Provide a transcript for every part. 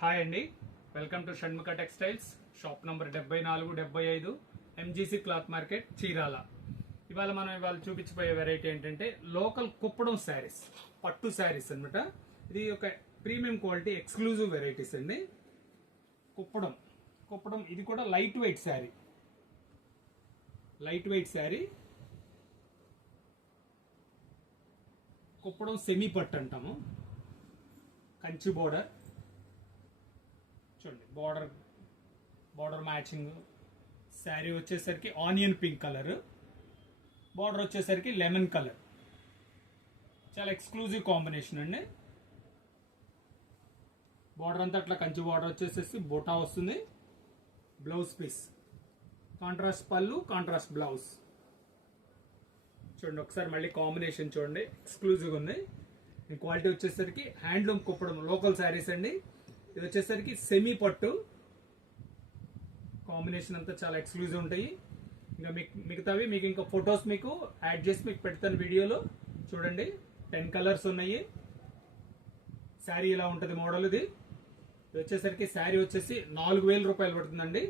Hi అండి, welcome to Shanmukha textiles. Shop number 74-75 MGC cloth market, Chirala. ఇవాళ చూపించబోయే వెరైటీ ఏంటంటే లోకల్ కుప్పడం శారీస్, పట్టు శారీస్ అనమాట. ఇది ఒక ప్రీమియం క్వాలిటీ ఎక్స్క్లూజివ్ వెరైటీస్ అండి. కుప్పడం ఇది కూడా light weight sari. Kuppadam semi పట్టు అంటాము. కంచి బోర్డర్ చూడండి, బార్డర్ మ్యాచింగ్. శారీ వచ్చేసరికి ఆనియన్ పింక్ కలర్, బార్డర్ వచ్చేసరికి లెమన్ కలర్. చాలా ఎక్స్క్లూజివ్ కాంబినేషన్ అండి. బార్డర్ అంతా అట్లా కంచి బార్డర్ వచ్చేసేసి బోటా వస్తుంది. బ్లౌజ్ పీస్ కాంట్రాస్ట్ పళ్ళు, కాంట్రాస్ట్ బ్లౌజ్. చూడండి ఒకసారి మళ్ళీ కాంబినేషన్ చూడండి, ఎక్స్క్లూజివ్గా ఉంది. క్వాలిటీ వచ్చేసరికి హ్యాండ్లూమ్ కుప్పడం లోకల్ శారీస్ అండి. ఇది వచ్చేసరికి సెమీ పట్టు. కాంబినేషన్ అంతా చాలా ఎక్స్క్లూజివ్ ఉంటాయి. ఇంకా మిగతావి మీకు ఇంకా ఫొటోస్ మీకు యాడ్ చేసి మీకు పెడతాను వీడియోలో. చూడండి 10 కలర్స్ ఉన్నాయి. శారీ ఇలా ఉంటుంది మోడల్. ఇది వచ్చేసరికి శారీ వచ్చేసి 4000 రూపాయలు పడుతుందండి.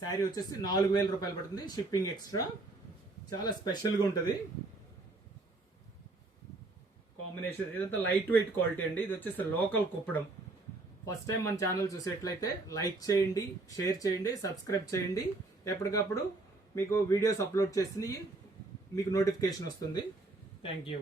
శారీ వచ్చేసి 4000 రూపాయలు పడుతుంది, షిప్పింగ్ ఎక్స్ట్రా. చాలా స్పెషల్గా ఉంటుంది కాంబినేషన్. ఇదంతా లైట్ వెయిట్ క్వాలిటీ అండి. ఇది వచ్చేసి లోకల్ కుప్పడం. ఫస్ట్ టైం మన ఛానల్ చూసేట్లయితే లైక్ చేయండి, షేర్ చేయండి, సబ్స్క్రైబ్ చేయండి. ఎప్పటికప్పుడు మీకు వీడియోస్ అప్లోడ్ చేసి మీకు నోటిఫికేషన్ వస్తుంది. Thank you.